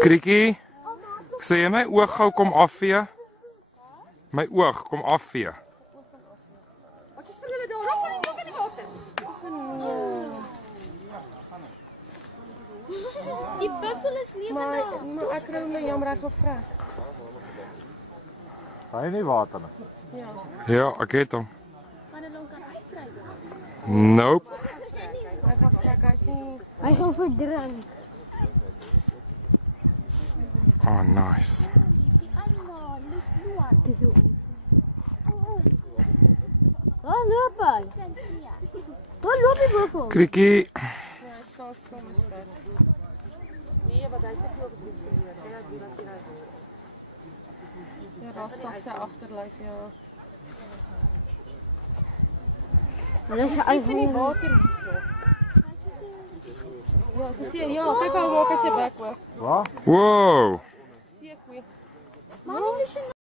Kriekie, ek sê jy my oog gou kom afvee. My oog kom afvee. Wat is vir hulle daar? Nog in die water. Die buffel is lewend. Maar ek kry my jammer ek wil vrek. Ga je niet water? Ja. Ja, ek het hom. Kan hulle hom kan uitkry? Nope. Ek gaan vrek, hy sien. Hy gaan verdrink. Oh, nice. Die Anna, lis loop. Dis so. Waar loop hy? Waar loop die buffel? Kriekie, Ja, hy staan stil my skat. Nee, wat hy te veel gedoen gebeur. Kyk dat hier wat hy doen. Ja, daar sak sy agterlyf, ja. Dit is Hy sien die water hierso. Ja, sy sê ja, kyk hoe maak hy sy bek oop. Wat? wow. Seek weer. Maar nie